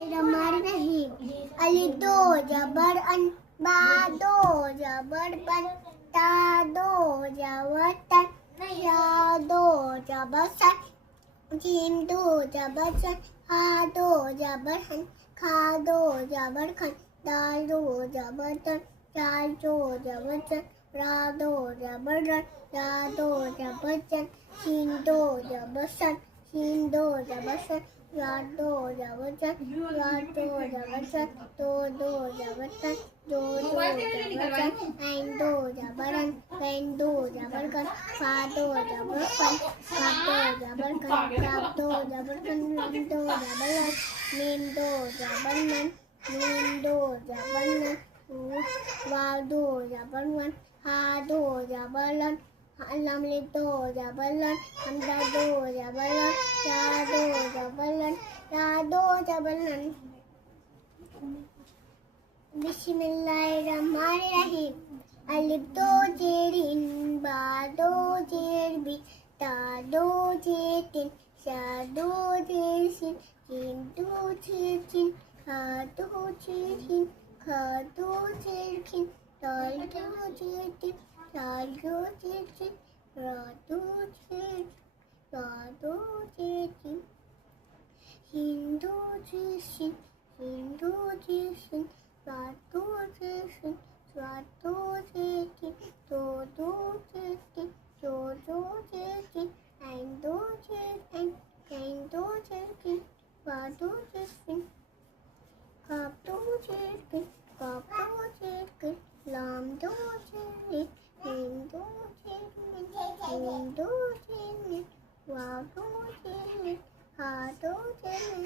रमर नहीं अली दो जबर अन बा दो जबर बन ता दो जबर तन या दो जबर सन जीम दो जबर सन हा दो जबर हन खा दो जबर खन दाल दो जबर तन चाल दो जबर सन रा दो जबर रन या दो जबर सन शीन दो जबर सन शीन दो जबर सन यार दो जबरदस्त यार दो जबरदस्त दो जबरदस्त दो जबरदस्त एंड दो जबरन पेन दो जबरकन फा दो जबरकन काप दो जबरकन काप दो जबरकन लम दो जबरन नीम दो जबरन नीम दो जबरन वाव दो जबरन हा दो जबरन लम लिख दो जबरन हमदा दो जबरन या दो जबरन या दो जबरन बिस्मिल्लाहिर्रहमानिर्रहीम अलिफ दो जेर इन बा दो जेर बी ता दो जेर तिन शा दो जेर सिन जीम दो जेर जिन हा दो जेर हिन खा दो जेर खिन दाल दो जेर तिन दाल दो जेर जिन रा दो जेर रा दो जेर जिन हिंदू जिन हिंदू जिन स्वादो जिन स्वादो जिन दो जिन दो जिन एंडो जिन एंडो जिन स्वादो जिन कापो जिन कापो जिन लाम दो जिन हिंदू जिन वादो जिन हादो जिन